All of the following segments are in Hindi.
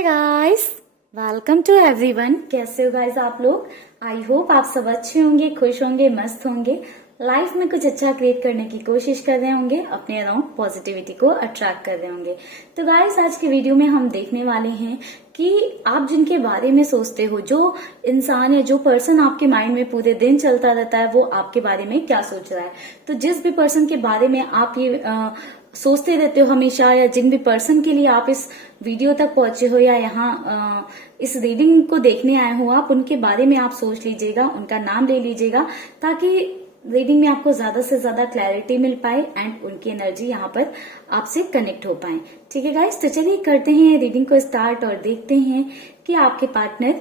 Hi guys, welcome to everyone. कैसे हो गाइस आप लोग? आई होप आप सब अच्छे होंगे, खुश होंगे, मस्त होंगे, लाइफ में कुछ अच्छा क्रिएट करने की कोशिश कर रहे होंगे, अपने अराउंड पॉजिटिविटी को अट्रैक्ट कर रहे होंगे। तो गाइस आज के वीडियो में हम देखने वाले हैं कि आप जिनके बारे में सोचते हो, जो इंसान या जो पर्सन आपके माइंड में पूरे दिन चलता रहता है, वो आपके बारे में क्या सोच रहा है। तो जिस भी पर्सन के बारे में आप ये सोचते रहते हो हमेशा, या जिन भी पर्सन के लिए आप इस वीडियो तक पहुंचे हो या यहाँ इस रीडिंग को देखने आए हो, आप उनके बारे में आप सोच लीजिएगा, उनका नाम ले लीजिएगा, ताकि रीडिंग में आपको ज्यादा से ज्यादा क्लैरिटी मिल पाए एंड उनकी एनर्जी यहाँ पर आपसे कनेक्ट हो पाए। ठीक है गाइस, तो चलिए करते हैं रीडिंग को स्टार्ट और देखते हैं कि आपके पार्टनर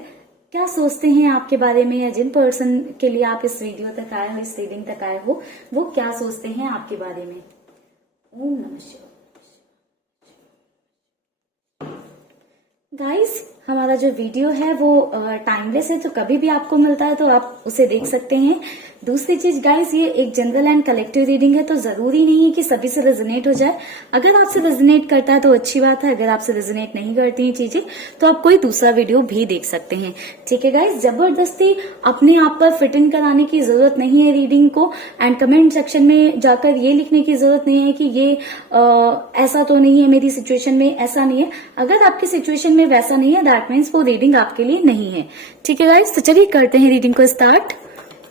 क्या सोचते हैं आपके बारे में, या जिन पर्सन के लिए आप इस वीडियो तक आए हो, इस रीडिंग तक आए हो, वो क्या सोचते हैं आपके बारे में। ओम नमः शिवाय। गाइस हमारा जो वीडियो है वो टाइमलेस है, तो कभी भी आपको मिलता है तो आप उसे देख सकते हैं। दूसरी चीज गाइस, ये एक जनरल एंड कलेक्टिव रीडिंग है, तो जरूरी नहीं है कि सभी से रेजोनेट हो जाए। अगर आपसे रेजोनेट करता है तो अच्छी बात है, अगर आपसे रेजोनेट नहीं करती है चीजें तो आप कोई दूसरा वीडियो भी देख सकते हैं। ठीक है गाइस, जबरदस्ती अपने आप पर फिट इन कराने की जरूरत नहीं है रीडिंग को, एंड कमेंट सेक्शन में जाकर ये लिखने की जरूरत नहीं है कि ये ऐसा तो नहीं है, मेरी सिचुएशन में ऐसा नहीं है। अगर आपकी सिचुएशन में वैसा नहीं है, दैट मीन्स वो रीडिंग आपके लिए नहीं है। ठीक है गाइस, तो चलिए करते हैं रीडिंग को स्टार्ट।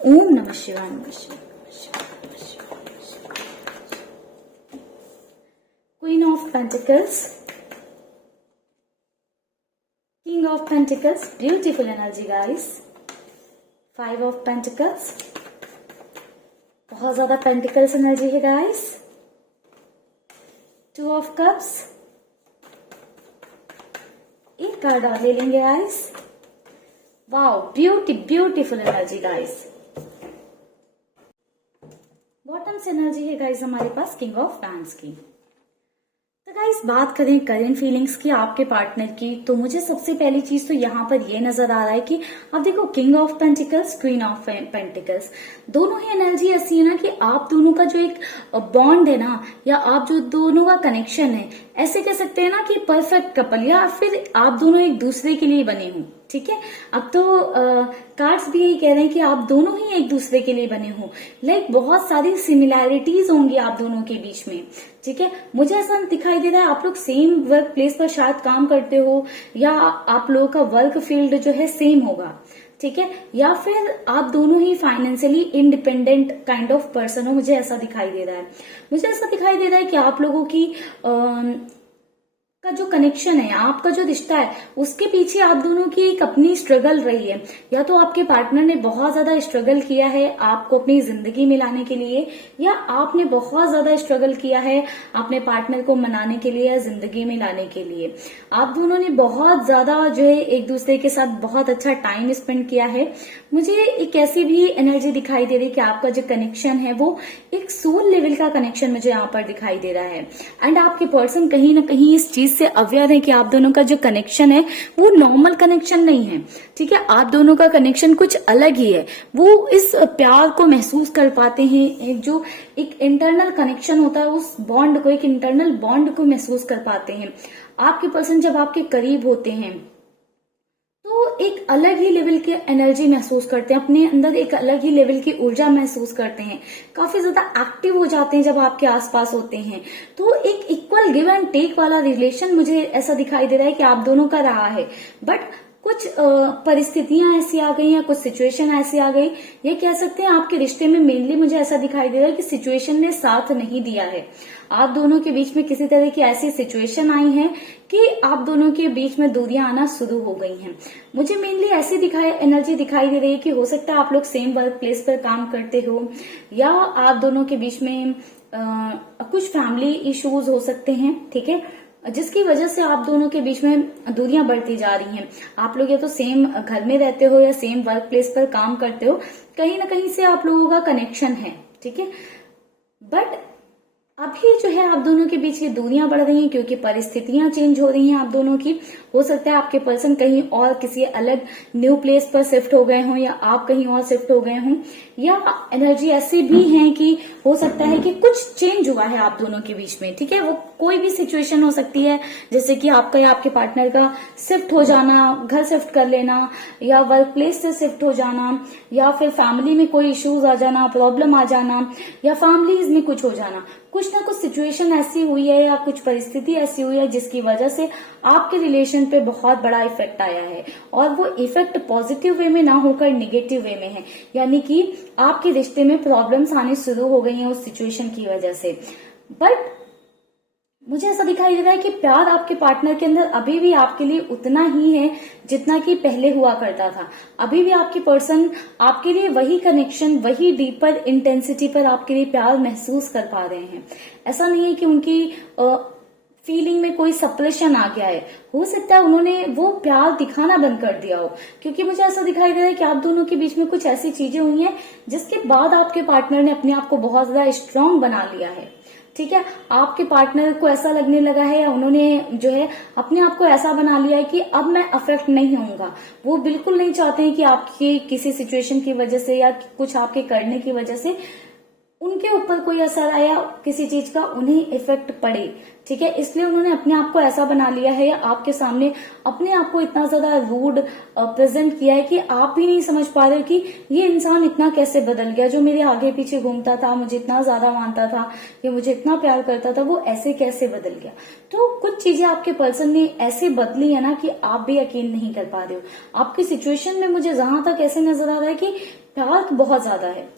ओम नमः शिवाय, नमः शिवाय, नमः शिवाय। Queen of pentacles, king of pentacles, beautiful energy guys. Five of pentacles, बहुत ज्यादा पेंटिकल्स एनर्जी है गाइस। टू ऑफ कप्स, एक कार्ड और ले लेंगे guys. Wow, beautiful energy guys. Bottoms energy है गाइस हमारे पास किंग ऑफ वैंड्स की। तो गाइस बात करें करंट फीलिंग्स की आपके पार्टनर की, तो मुझे सबसे पहली चीज तो यहाँ पर ये नजर आ रहा है कि आप देखो, king of pentacles, queen of pentacles, दोनों ही एनर्जी ऐसी है ना कि आप दोनों का जो एक बॉन्ड है ना, या आप जो दोनों का कनेक्शन है, ऐसे कह सकते हैं ना कि परफेक्ट कपल, या फिर आप दोनों एक दूसरे के लिए बने हो। ठीक है, अब तो कार्ड्स भी यही कह रहे हैं कि आप दोनों ही एक दूसरे के लिए बने हो। लाइक बहुत सारी सिमिलैरिटीज होंगी आप दोनों के बीच में। ठीक है, मुझे ऐसा दिखाई दे रहा है आप लोग सेम वर्क प्लेस पर शायद काम करते हो, या आप लोगों का वर्क फील्ड जो है सेम होगा। ठीक है, या फिर आप दोनों ही financially independent kind of person हो, मुझे ऐसा दिखाई दे रहा है। मुझे ऐसा दिखाई दे रहा है कि आप लोगों की का जो कनेक्शन है, आपका जो रिश्ता है, उसके पीछे आप दोनों की एक अपनी स्ट्रगल रही है। या तो आपके पार्टनर ने बहुत ज्यादा स्ट्रगल किया है आपको अपनी जिंदगी में लाने के लिए, या आपने बहुत ज्यादा स्ट्रगल किया है अपने पार्टनर को मनाने के लिए या जिंदगी में लाने के लिए। आप दोनों ने बहुत ज्यादा जो है एक दूसरे के साथ बहुत अच्छा टाइम स्पेंड किया है। मुझे एक ऐसी भी एनर्जी दिखाई दे रही है कि आपका जो कनेक्शन है वो एक सोल लेवल का कनेक्शन मुझे यहाँ पर दिखाई दे रहा है। एंड आपके पर्सन कहीं ना कहीं इस चीज से अवेयर है कि आप दोनों का जो कनेक्शन है वो नॉर्मल कनेक्शन नहीं है। ठीक है, आप दोनों का कनेक्शन कुछ अलग ही है। वो इस प्यार को महसूस कर पाते हैं, एक जो एक इंटरनल कनेक्शन होता है, उस बॉन्ड को, एक इंटरनल बॉन्ड को महसूस कर पाते हैं। आपके पर्सन जब आपके करीब होते हैं तो एक अलग ही लेवल की एनर्जी महसूस करते हैं, अपने अंदर एक अलग ही लेवल की ऊर्जा महसूस करते हैं, काफी ज्यादा एक्टिव हो जाते हैं जब आपके आसपास होते हैं। तो एक इक्वल गिव एंड टेक वाला रिलेशन मुझे ऐसा दिखाई दे रहा है कि आप दोनों का रहा है। बट कुछ परिस्थितियां ऐसी आ गई या कुछ सिचुएशन ऐसी आ गई, ये कह सकते हैं आपके रिश्ते में मेनली मुझे ऐसा दिखाई दे रहा है कि सिचुएशन ने साथ नहीं दिया है। आप दोनों के बीच में किसी तरह की ऐसी सिचुएशन आई है कि आप दोनों के बीच में दूरियां आना शुरू हो गई हैं। मुझे मेनली ऐसी एनर्जी दिखाई दे रही है कि हो सकता है आप लोग सेम वर्क प्लेस पर काम करते हो, या आप दोनों के बीच में कुछ फैमिली इश्यूज हो सकते हैं। ठीक है, जिसकी वजह से आप दोनों के बीच में दूरियां बढ़ती जा रही हैं। आप लोग या तो सेम घर में रहते हो या सेम वर्क प्लेस पर काम करते हो, कहीं ना कहीं से आप लोगों का कनेक्शन है। ठीक है, बट अभी जो है आप दोनों के बीच की दूरियां बढ़ रही हैं क्योंकि परिस्थितियां चेंज हो रही हैं आप दोनों की। हो सकता है आपके पर्सन कहीं और किसी अलग न्यू प्लेस पर शिफ्ट हो गए हों या आप कहीं और शिफ्ट हो गए हों, या एनर्जी ऐसी भी है कि हो सकता है कि कुछ चेंज हुआ है आप दोनों के बीच में। ठीक है, वो कोई भी सिचुएशन हो सकती है, जैसे कि आपका या आपके पार्टनर का शिफ्ट हो जाना, घर शिफ्ट कर लेना, या वर्क प्लेस से शिफ्ट हो जाना, या फिर फैमिली में कोई इश्यूज आ जाना, प्रॉब्लम आ जाना, या फैमिलीज में कुछ हो जाना। कुछ ना कुछ सिचुएशन ऐसी हुई है या कुछ परिस्थिति ऐसी हुई है जिसकी वजह से आपके रिलेशन पे बहुत बड़ा इफेक्ट आया है, और वो इफेक्ट पॉजिटिव वे में ना होकर निगेटिव वे में है, यानी कि आपके रिश्ते में प्रॉब्लम्स आने शुरू हो गई हैं उस सिचुएशन की वजह से। बट मुझे ऐसा दिखाई दे रहा है कि प्यार आपके पार्टनर के अंदर अभी भी आपके लिए उतना ही है जितना कि पहले हुआ करता था। अभी भी आपके पर्सन आपके लिए वही कनेक्शन, वही डीपर इंटेंसिटी पर आपके लिए प्यार महसूस कर पा रहे हैं। ऐसा नहीं है कि उनकी फीलिंग में कोई सप्रेशन आ गया है। हो सकता है उन्होंने वो प्यार दिखाना बंद कर दिया हो, क्योंकि मुझे ऐसा दिखाई दे रहा है कि आप दोनों के बीच में कुछ ऐसी चीजें हुई हैं जिसके बाद आपके पार्टनर ने अपने आप को बहुत ज्यादा स्ट्रांग बना लिया है। ठीक है, आपके पार्टनर को ऐसा लगने लगा है या उन्होंने जो है अपने आप को ऐसा बना लिया है कि अब मैं अफेक्ट नहीं होऊंगा। वो बिल्कुल नहीं चाहते हैं कि आपकी किसी सिचुएशन की वजह से या कुछ आपके करने की वजह से उनके ऊपर कोई असर आया, किसी चीज का उन्हें इफेक्ट पड़े। ठीक है, इसलिए उन्होंने अपने आप को ऐसा बना लिया है या आपके सामने अपने आप को इतना ज्यादा रूड प्रेजेंट किया है कि आप भी नहीं समझ पा रहे कि ये इंसान इतना कैसे बदल गया। जो मेरे आगे पीछे घूमता था, मुझे इतना ज्यादा मानता था, ये मुझे इतना प्यार करता था, वो ऐसे कैसे बदल गया। तो कुछ चीजें आपके पर्सन ने ऐसे बदली है ना कि आप भी यकीन नहीं कर पा रहे हो। आपकी सिचुएशन में मुझे जहां तक ऐसे नजर आ रहा है कि प्यार बहुत ज्यादा है,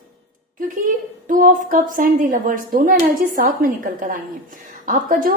क्योंकि 2 of cups and the lovers दोनों एनर्जी साथ में निकल कर आई हैं। आपका जो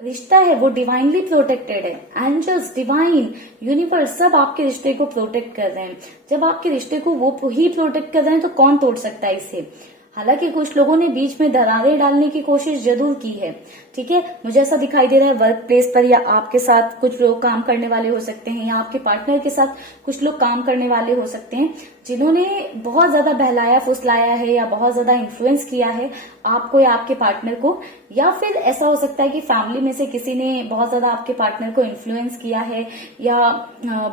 रिश्ता है वो डिवाइनली प्रोटेक्टेड है। एंजल्स, डिवाइन, यूनिवर्स सब आपके रिश्ते को प्रोटेक्ट कर रहे हैं। जब आपके रिश्ते को वो ही प्रोटेक्ट कर रहे हैं तो कौन तोड़ सकता है इसे। हालांकि कुछ लोगों ने बीच में दरारें डालने की कोशिश जरूर की है। ठीक है, मुझे ऐसा दिखाई दे रहा है वर्क प्लेस पर या आपके साथ कुछ लोग काम करने वाले हो सकते हैं, या आपके पार्टनर के साथ कुछ लोग काम करने वाले हो सकते हैं जिन्होंने बहुत ज्यादा बहलाया फुसलाया है या बहुत ज्यादा इन्फ्लुएंस किया है आपको या आपके पार्टनर को। या फिर ऐसा हो सकता है कि फैमिली में से किसी ने बहुत ज्यादा आपके पार्टनर को इन्फ्लुएंस किया है या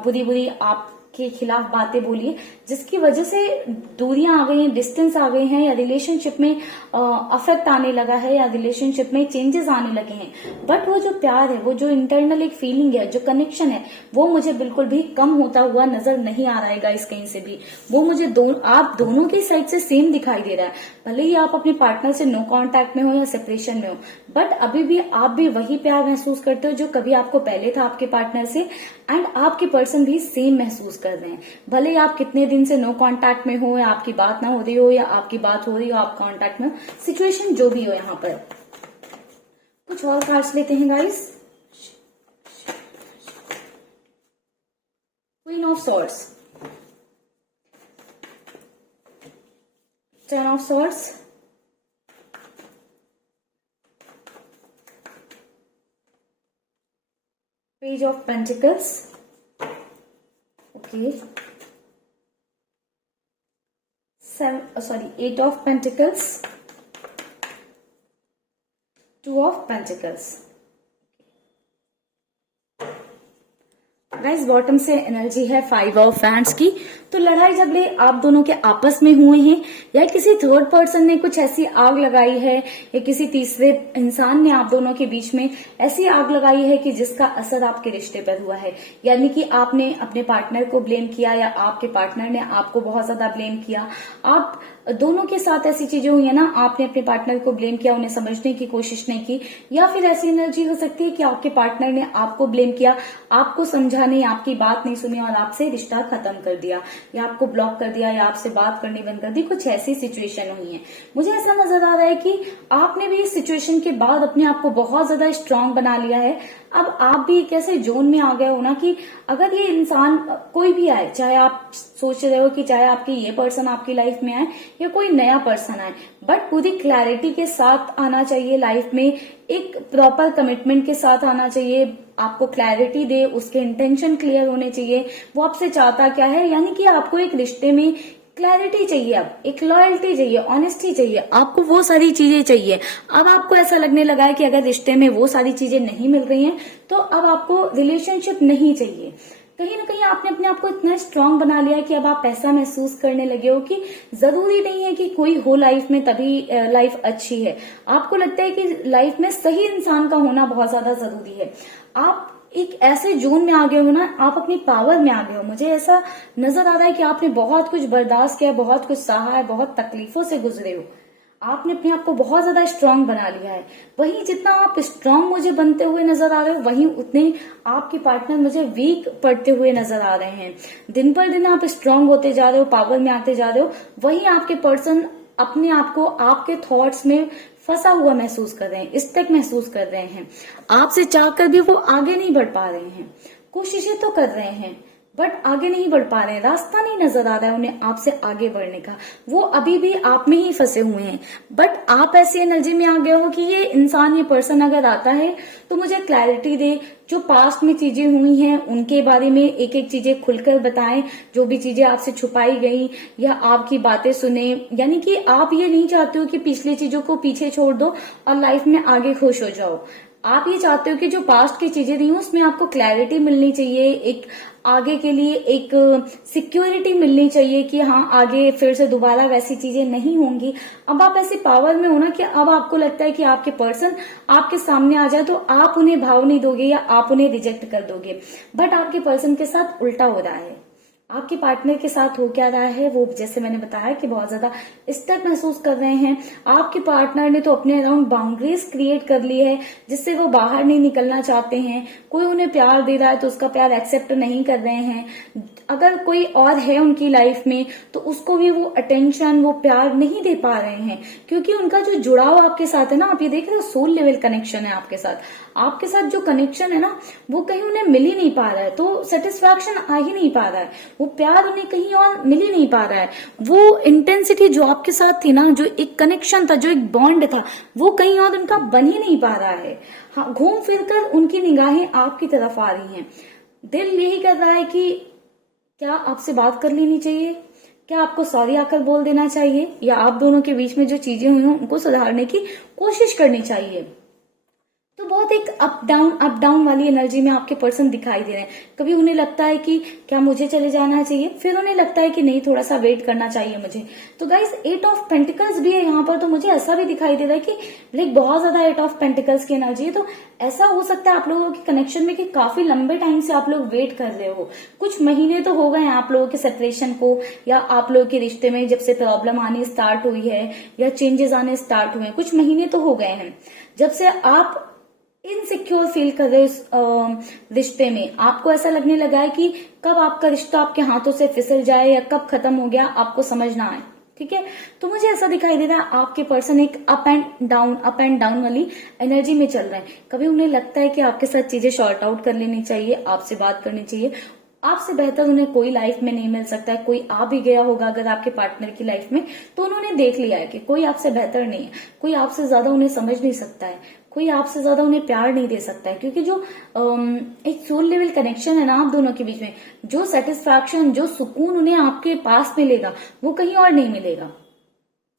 बुरी बुरी आप के खिलाफ बातें बोली है, जिसकी वजह से दूरियां आ गई हैं, डिस्टेंस आ गए हैं, या रिलेशनशिप में अफेक्ट आने लगा है, या रिलेशनशिप में चेंजेस आने लगे हैं। बट वो जो प्यार है, वो जो इंटरनल एक फीलिंग है, जो कनेक्शन है, वो मुझे बिल्कुल भी कम होता हुआ नजर नहीं आ रहा है गाइस कहीं से भी। वो मुझे आप दोनों की साइड से सेम दिखाई दे रहा है। भले ही आप अपने पार्टनर से नो कांटेक्ट में हो या सेपरेशन में हो, बट अभी भी आप भी वही प्यार महसूस करते हो जो कभी आपको पहले था आपके पार्टनर से, एंड आपके पर्सन भी सेम महसूस कर रहे हैं। भले ही आप कितने दिन से नो कांटेक्ट में हो, या आपकी बात ना हो रही हो, या आपकी बात हो रही हो, आप कांटेक्ट में हो, सिचुएशन जो भी हो। यहाँ पर कुछ और कार्ड्स लेते हैं guys. Queen of swords, ten of swords, page of pentacles, okay, eight of pentacles, 2 of pentacles. Guys bottom से एनर्जी है 5 ऑफ फैंड्स की। तो लड़ाई झगड़े आप दोनों के आपस में हुए हैं, या किसी थर्ड पर्सन ने कुछ ऐसी आग लगाई है, या किसी तीसरे इंसान ने आप दोनों के बीच में ऐसी आग लगाई है कि जिसका असर आपके रिश्ते पर हुआ है। यानी कि आपने अपने पार्टनर को ब्लेम किया, या आपके पार्टनर ने आपको बहुत ज्यादा ब्लेम किया। आप दोनों के साथ ऐसी चीजें हुई है ना, आपने अपने पार्टनर को ब्लेम किया, उन्हें समझने की कोशिश नहीं की। या फिर ऐसी एनर्जी हो सकती है कि आपके पार्टनर ने आपको ब्लेम किया, आपको समझा नहीं, आपकी बात नहीं सुनी और आपसे रिश्ता खत्म कर दिया, या आपको ब्लॉक कर दिया, या आपसे बात करनी बंद कर दी। कुछ ऐसी सिचुएशन हुई है। मुझे ऐसा नजर आ रहा है कि आपने भी इस सिचुएशन के बाद अपने आप को बहुत ज्यादा स्ट्रांग बना लिया है। अब आप भी एक ऐसे जोन में आ गए हो ना कि अगर ये इंसान कोई भी आए, चाहे आप सोच रहे हो कि चाहे आपकी ये पर्सन आपकी लाइफ में आए या कोई नया पर्सन आए, बट पूरी क्लैरिटी के साथ आना चाहिए लाइफ में, एक प्रॉपर कमिटमेंट के साथ आना चाहिए। आपको क्लैरिटी दे, उसके इंटेंशन क्लियर होने चाहिए, वो आपसे चाहता क्या है, यानी कि आपको एक रिश्ते में क्लैरिटी चाहिए, अब एक लॉयल्टी चाहिए, ऑनेस्टी चाहिए, आपको वो सारी चीजें चाहिए। अब आपको ऐसा लगने लगा है कि अगर रिश्ते में वो सारी चीजें नहीं मिल रही हैं तो अब आपको रिलेशनशिप नहीं चाहिए। कहीं ना कहीं आपने अपने आप को इतना स्ट्रांग बना लिया है कि अब आप ऐसा महसूस करने लगे हो कि जरूरी नहीं है कि कोई हो लाइफ में तभी लाइफ अच्छी है। आपको लगता है कि लाइफ में सही इंसान का होना बहुत ज्यादा जरूरी है। आप एक ऐसे जोन में आ गए हो ना, आप अपनी पावर में आ गए हो। मुझे ऐसा नजर आ रहा है कि आपने बहुत कुछ बर्दाश्त किया, बहुत कुछ सहा है, बहुत तकलीफों से गुजरे हो। आपने अपने आप को बहुत ज्यादा स्ट्रांग बना लिया है। वहीं जितना आप स्ट्रांग मुझे बनते हुए नजर आ रहे हो, वहीं उतने आपके पार्टनर मुझे वीक पड़ते हुए नजर आ रहे हैं। दिन पर दिन आप स्ट्रांग होते जा रहे हो, पावर में आते जा रहे हो, वहीं आपके पर्सन अपने आप को आपके थॉट्स में फंसा हुआ महसूस कर रहे हैं, स्टक महसूस कर रहे हैं। आपसे चाहकर भी वो आगे नहीं बढ़ पा रहे हैं। कोशिशें तो कर रहे हैं बट आगे नहीं बढ़ पा रहे हैं, रास्ता नहीं नजर आ रहा है उन्हें आपसे आगे बढ़ने का। वो अभी भी आप में ही फंसे हुए हैं। बट आप ऐसी एनर्जी में आ गए हो कि ये इंसान, ये पर्सन अगर आता है तो मुझे क्लैरिटी दे, जो पास्ट में चीजें हुई हैं उनके बारे में एक एक चीजें खुलकर बताएं, जो भी चीजें आपसे छुपाई गई या आपकी बातें सुने। यानी कि आप ये नहीं चाहते हो कि पिछली चीजों को पीछे छोड़ दो और लाइफ में आगे खुश हो जाओ। आप ये चाहते हो कि जो पास्ट की चीजें रही उसमें आपको क्लैरिटी मिलनी चाहिए, एक आगे के लिए एक सिक्योरिटी मिलनी चाहिए कि हाँ आगे फिर से दोबारा वैसी चीजें नहीं होंगी। अब आप ऐसी पावर में हो ना कि अब आपको लगता है कि आपके पर्सन आपके सामने आ जाए तो आप उन्हें भाव नहीं दोगे या आप उन्हें रिजेक्ट कर दोगे। बट आपके पर्सन के साथ उल्टा हो रहा है। आपके पार्टनर के साथ हो क्या रहा है, वो जैसे मैंने बताया कि बहुत ज्यादा स्टक महसूस कर रहे हैं। आपके पार्टनर ने तो अपने अराउंड बाउंड्रीज क्रिएट कर ली है जिससे वो बाहर नहीं निकलना चाहते हैं। कोई उन्हें प्यार दे रहा है तो उसका प्यार एक्सेप्ट नहीं कर रहे हैं। अगर कोई और है उनकी लाइफ में तो उसको भी वो अटेंशन, वो प्यार नहीं दे पा रहे हैं, क्योंकि उनका जो जुड़ाव आपके साथ है ना, आप ये देख रहे हो सोल लेवल कनेक्शन है आपके साथ। आपके साथ जो कनेक्शन है ना वो कहीं उन्हें मिल ही नहीं पा रहा है, तो सेटिस्फैक्शन आ ही नहीं पा रहा है, वो प्यार उन्हें कहीं और मिल ही नहीं पा रहा है। वो इंटेंसिटी जो आपके साथ थी ना, जो एक कनेक्शन था, जो एक बॉन्ड था, वो कहीं और उनका बन ही नहीं पा रहा है। हाँ, घूम फिर कर उनकी निगाहें आपकी तरफ आ रही हैं। दिल यही कर रहा है कि क्या आपसे बात कर लेनी चाहिए, क्या आपको सॉरी आकर बोल देना चाहिए, या आप दोनों के बीच में जो चीजें हुई हैं उनको सुधारने की कोशिश करनी चाहिए। तो बहुत एक अप डाउन वाली एनर्जी में आपके पर्सन दिखाई दे रहे हैं। कभी उन्हें लगता है कि क्या मुझे चले जाना चाहिए, फिर उन्हें लगता है कि नहीं थोड़ा सा वेट करना चाहिए मुझे। तो गाइस 8 ऑफ पेंटिकल्स भी है यहाँ पर, तो मुझे ऐसा भी दिखाई दे रहा है कि लाइक बहुत ज्यादा 8 ऑफ पेंटिकल्स की एनर्जी है। तो ऐसा हो सकता है आप लोगों के कनेक्शन में कि काफी लंबे टाइम से आप लोग वेट कर रहे हो। कुछ महीने तो हो गए हैं आप लोगों के सेपरेशन को, या आप लोगों के रिश्ते में जब से प्रॉब्लम आनी स्टार्ट हुई है या चेंजेस आने स्टार्ट हुए हैं, कुछ महीने तो हो गए हैं जब से आप इनसिक्योर फील कर रहे हो इस रिश्ते में। आपको ऐसा लगने लगा है कि कब आपका रिश्ता आपके हाथों से फिसल जाए या कब खत्म हो गया आपको समझ ना आए। ठीक है, तो मुझे ऐसा दिखाई दे रहा है आपके पर्सन एक अप एंड डाउन वाली एनर्जी में चल रहे हैं। कभी उन्हें लगता है कि आपके साथ चीजें शॉर्ट आउट कर लेनी चाहिए, आपसे बात करनी चाहिए। आपसे बेहतर उन्हें कोई लाइफ में नहीं मिल सकता है। कोई आ भी गया होगा अगर आपके पार्टनर की लाइफ में, तो उन्होंने देख लिया है कि कोई आपसे बेहतर नहीं है, कोई आपसे ज्यादा उन्हें समझ नहीं सकता है, कोई आपसे ज्यादा उन्हें प्यार नहीं दे सकता है। क्योंकि जो एक सोल लेवल कनेक्शन है ना आप दोनों के बीच में, जो सेटिस्फैक्शन, जो सुकून उन्हें आपके पास मिलेगा वो कहीं और नहीं मिलेगा।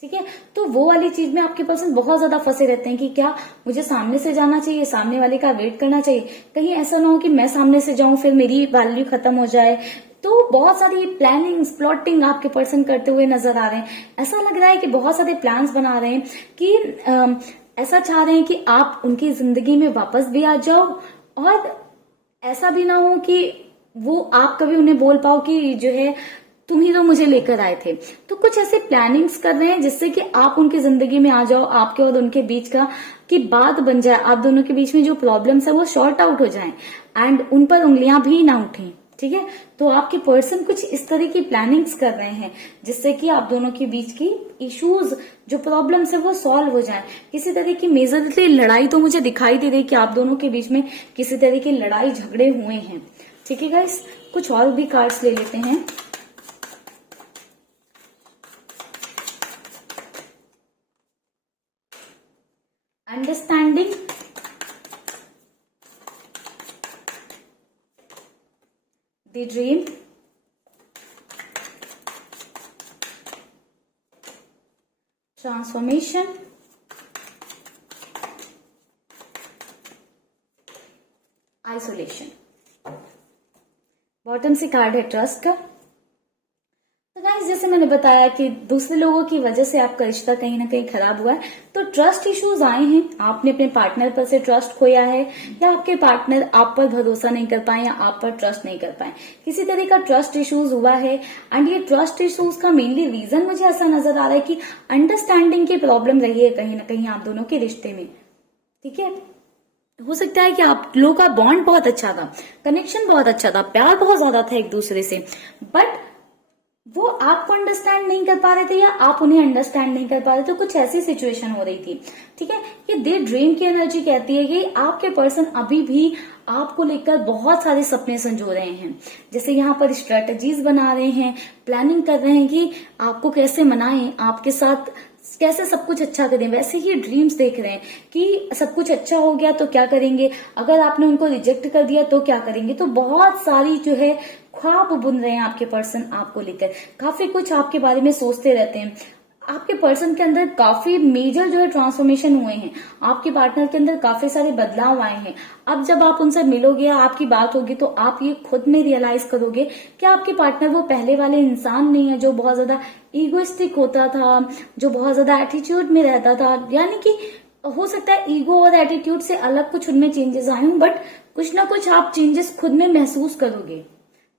ठीक है, तो वो वाली चीज में आपके पर्सन बहुत ज्यादा फंसे रहते हैं कि क्या मुझे सामने से जाना चाहिए, सामने वाले का वेट करना चाहिए, कहीं ऐसा ना हो कि मैं सामने से जाऊं फिर मेरी वैल्यू खत्म हो जाए। तो बहुत सारी प्लानिंग, प्लॉटिंग आपके पर्सन करते हुए नजर आ रहे हैं। ऐसा लग रहा है कि बहुत सारे प्लान्स बना रहे हैं कि ऐसा चाह रहे हैं कि आप उनकी जिंदगी में वापस भी आ जाओ, और ऐसा भी ना हो कि वो आप कभी उन्हें बोल पाओ कि जो है तुम ही तो मुझे लेकर आए थे। तो कुछ ऐसे प्लानिंग्स कर रहे हैं जिससे कि आप उनकी जिंदगी में आ जाओ, आपके और उनके बीच का की बात बन जाए, आप दोनों के बीच में जो प्रॉब्लम्स है वो सॉर्ट आउट हो जाएं एंड उन पर उंगलियां भी ना उठें। ठीक है, तो आपके पर्सन कुछ इस तरह की प्लानिंग्स कर रहे हैं जिससे कि आप दोनों के बीच की इश्यूज, जो प्रॉब्लम्स है वो सॉल्व हो जाए। किसी तरह की मेजरली लड़ाई तो मुझे दिखाई दे रही कि आप दोनों के बीच में किसी तरह की लड़ाई झगड़े हुए हैं। ठीक है गाइस, कुछ और भी कार्ड्स ले लेते हैं। Understanding, the dream, transformation, isolation. Bottom से कार्ड है ट्रस्ट का। तो गाइस जैसे मैंने बताया कि दूसरे लोगों की वजह से आपका रिश्ता कहीं ना कहीं खराब हुआ है, तो ट्रस्ट इश्यूज आए हैं, आपने अपने पार्टनर पर से ट्रस्ट खोया है, या आपके पार्टनर आप पर भरोसा नहीं कर पाए या आप पर ट्रस्ट नहीं कर पाए, किसी तरह का ट्रस्ट इश्यूज हुआ है। एंड ये ट्रस्ट इश्यूज का मेनली रीजन मुझे ऐसा नजर आ रहा है कि अंडरस्टैंडिंग की प्रॉब्लम रही है कहीं ना कहीं आप दोनों के रिश्ते में। ठीक है, हो सकता है कि आप लोगों का बॉन्ड बहुत अच्छा था, कनेक्शन बहुत अच्छा था, प्यार बहुत ज्यादा था एक दूसरे से, बट वो आपको अंडरस्टैंड नहीं कर पा रहे थे या आप उन्हें अंडरस्टैंड नहीं कर पा रहे थे, तो कुछ ऐसी सिचुएशन हो रही थी। ठीक है, ये डे ड्रीम की एनर्जी कहती है कि आपके पर्सन अभी भी आपको लेकर बहुत सारे सपने संजो रहे हैं, जैसे यहाँ पर स्ट्रेटजीज बना रहे हैं, प्लानिंग कर रहे हैं कि आपको कैसे मनाएं, आपके साथ कैसे सब कुछ अच्छा करें। वैसे ही ड्रीम्स देख रहे हैं कि सब कुछ अच्छा हो गया तो क्या करेंगे, अगर आपने उनको रिजेक्ट कर दिया तो क्या करेंगे। तो बहुत सारी जो है ख्वाब बुन रहे हैं आपके पर्सन आपको लेकर, काफी कुछ आपके बारे में सोचते रहते हैं। आपके पर्सन के अंदर काफी मेजर जो है ट्रांसफॉर्मेशन हुए हैं, आपके पार्टनर के अंदर काफी सारे बदलाव आए हैं। अब जब आप उनसे मिलोगे, आपकी बात होगी, तो आप ये खुद में रियलाइज करोगे कि आपके पार्टनर वो पहले वाले इंसान नहीं है जो बहुत ज्यादा ईगोइस्टिक होता था, जो बहुत ज्यादा एटीट्यूड में रहता था। यानी कि हो सकता है ईगो और एटीट्यूड से अलग कुछ उनमें चेंजेस आए हों, बट कुछ ना कुछ आप चेंजेस खुद में महसूस करोगे।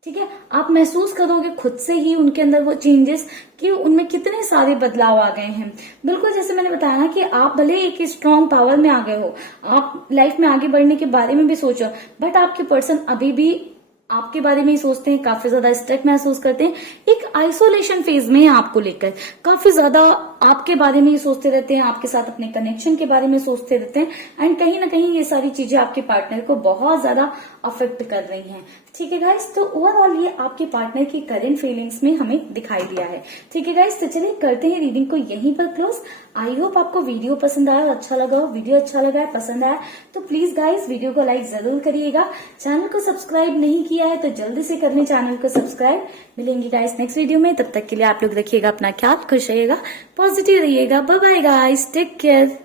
ठीक है, आप महसूस करोगे खुद से ही उनके अंदर वो चेंजेस कि उनमें कितने सारे बदलाव आ गए हैं। बिल्कुल जैसे मैंने बताया ना कि आप भले एक स्ट्रॉन्ग पावर में आ गए हो, आप लाइफ में आगे बढ़ने के बारे में भी सोचो, बट आपके पर्सन अभी भी आपके बारे में ही सोचते हैं, काफी ज्यादा स्ट्रेस महसूस करते हैं, एक आइसोलेशन फेज में है आपको लेकर, काफी ज्यादा आपके बारे में ही सोचते रहते हैं, आपके साथ अपने कनेक्शन के बारे में सोचते रहते हैं। एंड कहीं ना कहीं ये सारी चीजें आपके पार्टनर को बहुत ज्यादा अफेक्ट कर रही हैं। ठीक है गाइस, तो ओवरऑल ये आपके पार्टनर की करंट फीलिंग्स में हमें दिखाई दिया है। ठीक है गाइस, तो चलिए करते हैं रीडिंग को यहीं पर क्लोज। आई होप आपको वीडियो पसंद आया, अच्छा लगा हो। वीडियो अच्छा लगा है, पसंद आया तो प्लीज गाइस वीडियो को लाइक जरूर करिएगा। चैनल को सब्सक्राइब नहीं किया है तो जल्दी से कर लें चैनल को सब्सक्राइब। मिलेंगे गाइस नेक्स्ट वीडियो में, तब तक के लिए आप लोग रखिएगा अपना ख्याल, खुश रहिएगा, पॉजिटिव रहिएगा। Bye bye guys, take care.